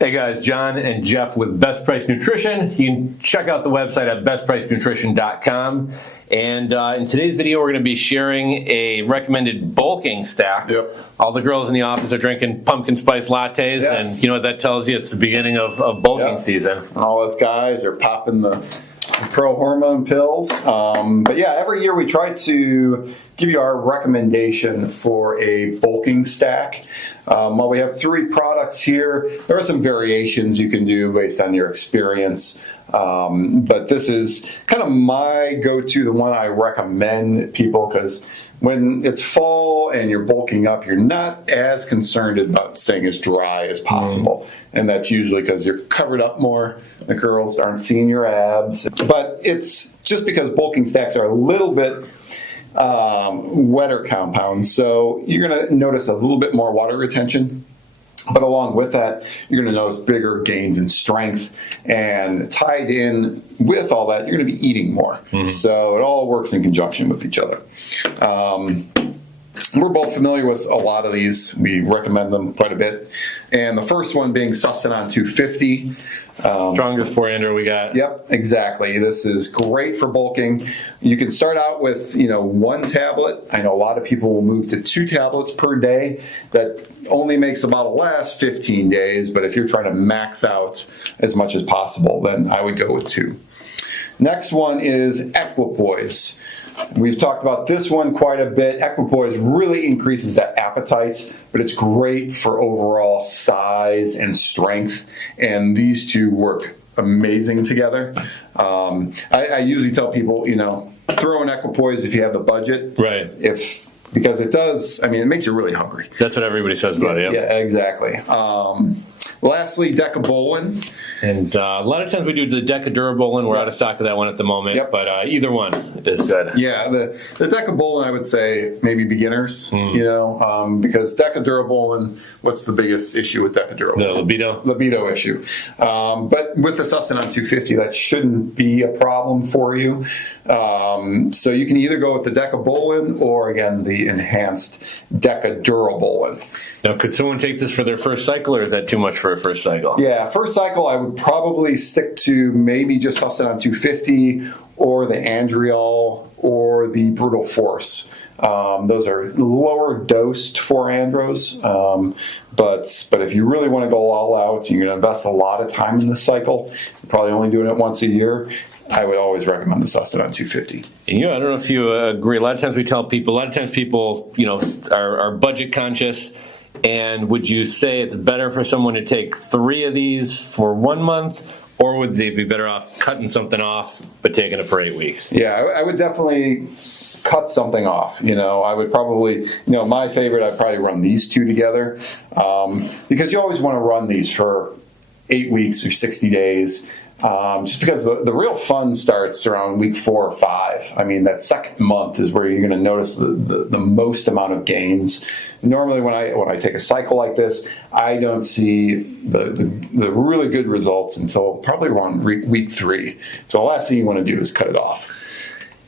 Hey guys, John and Jeff with Best Price Nutrition. You can check out the website at BestPriceNutrition.com. And in today's video, we're going to be sharing a recommended bulking stack. Yep. All the girls in the office are drinking pumpkin spice lattes, yes. And you know what that tells you? It's the beginning of bulking season. All us guys are popping the Prohormone pills. But yeah, every year we try to give you our recommendation for a bulking stack. While we have 3 products here, there are some variations you can do based on your experience. But this is kind of my go-to, the one I recommend people, because when it's fall and you're bulking up, you're not as concerned about staying as dry as possible. And that's usually because you're covered up more. The girls aren't seeing your abs. But it's just because bulking stacks are a little bit wetter compounds. So you're going to notice a little bit more water retention. But along with that, you're going to notice bigger gains in strength. And tied in with all that, you're going to be eating more. So it all works in conjunction with each other. We're both familiar with a lot of these. We recommend them quite a bit. And the first one being Sustanon 250. Strongest 4-hander we got. Yep, exactly. This is great for bulking. You can start out with, 1 tablet. I know a lot of people will move to 2 tablets per day. That only makes the bottle last 15 days. But if you're trying to max out as much as possible, then I would go with 2. Next one is Equipoise. We've talked about this one quite a bit. Equipoise really increases that appetite, but it's great for overall size and strength, and these two work amazing together. I usually tell people, throw in Equipoise if you have the budget. Right. Because it does, it makes you really hungry. That's what everybody says about it. Yeah, exactly. Lastly, Decabolin. And a lot of times we do the Decabolin. We're out of stock of that one at the moment, but either one is good. Yeah, the Decabolin, I would say maybe beginners, because Decabolin, what's the biggest issue with Decabolin? The libido? Libido issue. But with the Sustanon 250, that shouldn't be a problem for you. So you can either go with the Decabolin or, again, the enhanced Decadurabolin. Now, could someone take this for their first cycle, or is that too much for a first cycle? Yeah, first cycle, I would probably stick to maybe just Sustanon 250 or the Andriol or the Brutal Force. Those are lower dosed for andros, but if you really want to go all out, you're going to invest a lot of time in this cycle. You're probably only doing it once a year. I would always recommend the Sustanon 250. And, I don't know if you agree. A lot of times we tell people, are budget conscious. And would you say it's better for someone to take 3 of these for 1 month, or would they be better off cutting something off but taking it for 8 weeks? Yeah, I would definitely cut something off. I would probably, my favorite, I'd probably run these 2 together, because you always want to run these for 8 weeks or 60 days. Just because the real fun starts around week 4 or 5. That second month is where you're going to notice the most amount of gains. Normally, when I take a cycle like this, I don't see the really good results until probably around week 3. So the last thing you want to do is cut it off.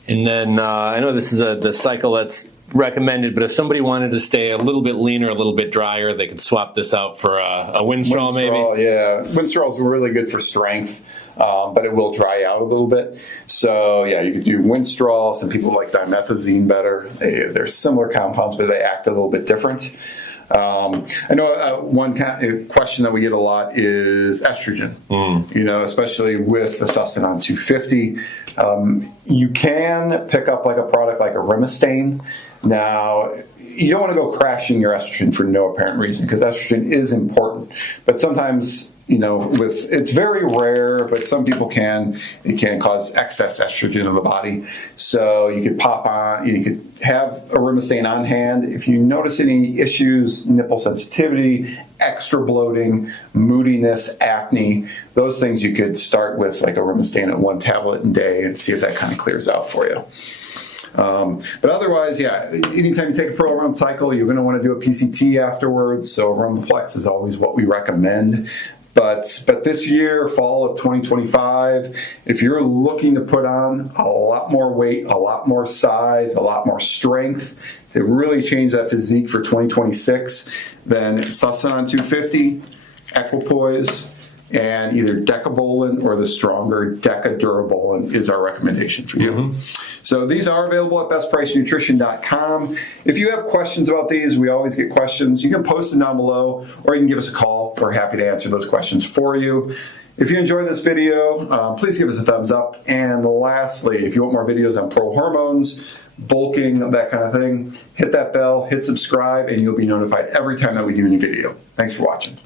And then I know this is the cycle that's recommended, but if somebody wanted to stay a little bit leaner, a little bit drier, they could swap this out for a Winstrol maybe? Yeah, Winstrol is really good for strength, but it will dry out a little bit. So yeah, you could do Winstrol. Some people like dimethazine better. They're similar compounds, but they act a little bit different. I know one question that we get a lot is estrogen, especially with the Sustanon 250. You can pick up like a product like a Remistane. Now, you don't want to go crashing your estrogen for no apparent reason, because estrogen is important. But sometimes, it's very rare, but some people it can cause excess estrogen in the body. So you could you could have a Remistane on hand. If you notice any issues, nipple sensitivity, extra bloating, moodiness, acne, those things you could start with like a Remistane at 1 tablet a day and see if that kind of clears out for you. But otherwise, anytime you take a Prohormone cycle, you're going to want to do a PCT afterwards. So Romaplex is always what we recommend. But this year, fall of 2025, if you're looking to put on a lot more weight, a lot more size, a lot more strength, to really change that physique for 2026, then Sustanon 250, Equipoise, and either Decabolin or the stronger Decadurabolin is our recommendation for you. So these are available at BestPriceNutrition.com. If you have questions about these, we always get questions. You can post them down below, or you can give us a call. We're happy to answer those questions for you. If you enjoyed this video, please give us a thumbs up. And lastly, if you want more videos on Prohormones, bulking, that kind of thing, hit that bell, hit subscribe, and you'll be notified every time that we do a new video. Thanks for watching.